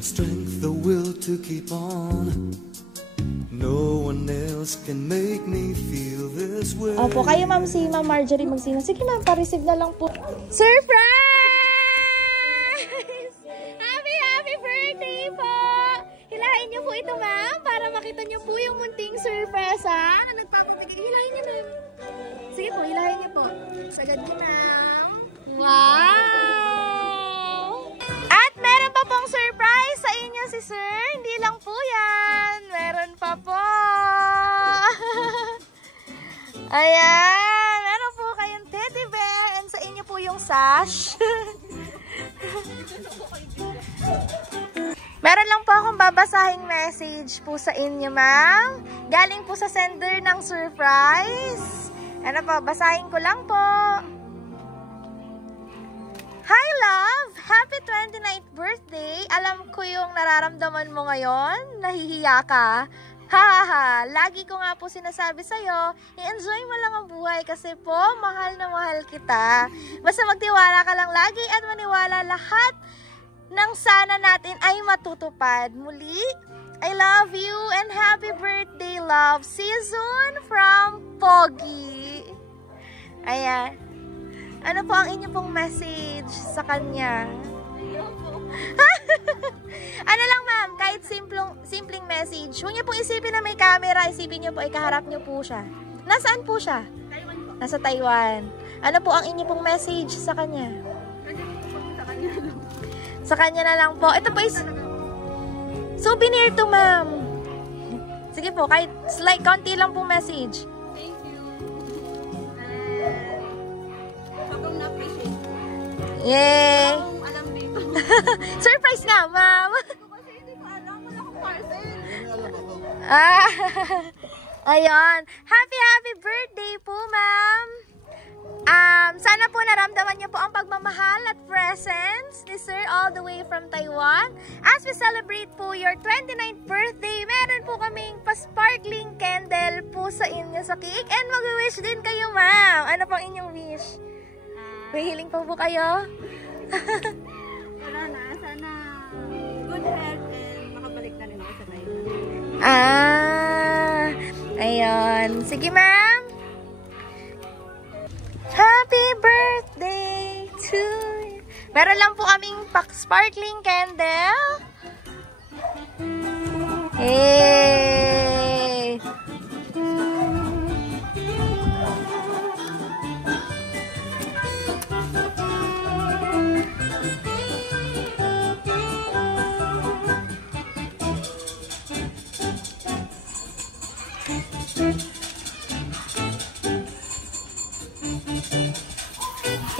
Strength, the will to keep on. No one else can make me feel this way. Opo, kayo ma'am, si Ma'am Marjorie Magsina. Sige ma'am, pa-receive na lang po. Surprise! Happy birthday po! Hilahin niyo po ito ma'am, para makita niyo po yung munting surprise ha. Nagpapamigay, hilahin niyo ma'am. Sige po, hilahin niyo po. Sagad niyo ma'am. Wow! At meron pa pong surprise sa inyo si sir. Hindi lang po yan. Meron pa po. Ayan. Meron po kayong teddy bear. And sa inyo po yung sash. Meron lang po akong babasahing message po sa inyo, ma'am. Galing po sa sender ng surprise. Ano po, basahin ko lang po. Hi, love! Happy 29th birthday! Alam ko yung nararamdaman mo ngayon. Nahihiya ka. Ha! Lagi ko nga po sinasabi sa'yo, i-enjoy mo lang ang buhay kasi po, mahal na mahal kita. Basta magtiwala ka lang lagi at maniwala lahat ng sana natin ay matutupad. Muli, I love you and happy birthday, love. See you soon from Pogi. Ayan. Ano po ang inyo pong message sa kanya? Ano lang ma'am, kahit simpleng message. Huwag niyo pong isipin na may camera, isipin niyo po, ikaharap niyo po siya. Nasaan po siya? Taiwan po. Nasa Taiwan. Ano po ang inyo pong message sa kanya? Sa kanya na lang po. Ito po is souvenir to ma'am. Sige po, kahit slight, konti lang pong message. Yay! Alam dito. Surprise nga, ma'am! Kasi hindi ko alam. Wala akong parcel. Ayun. Happy birthday po, ma'am! Sana po naramdaman niyo po ang pagmamahal at presence ni Sir all the way from Taiwan. As we celebrate po your 29th birthday, meron po kaming pa-sparkling candle po sa inyo sa cake. And mag-wish din kayo, ma'am. Ano pong inyong wish? May hiling po kayo? Wala na. Sana good health and makabalik na rin ako sa Taiwan. Ayun. Sige, ma'am. Happy birthday to you. Meron lang po kaming sparkling candle. Hey!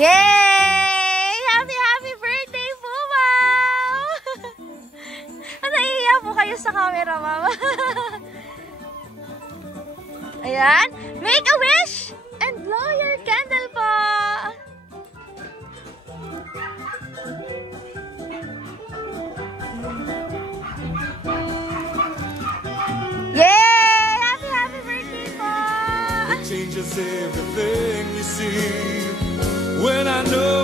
Yay! Happy birthday po, ma'am! Naiiyak po kayo sa camera, ma'am. Ayan. Make a wish and blow your candle po. Yay! Happy birthday po! It changes everything you see. When I know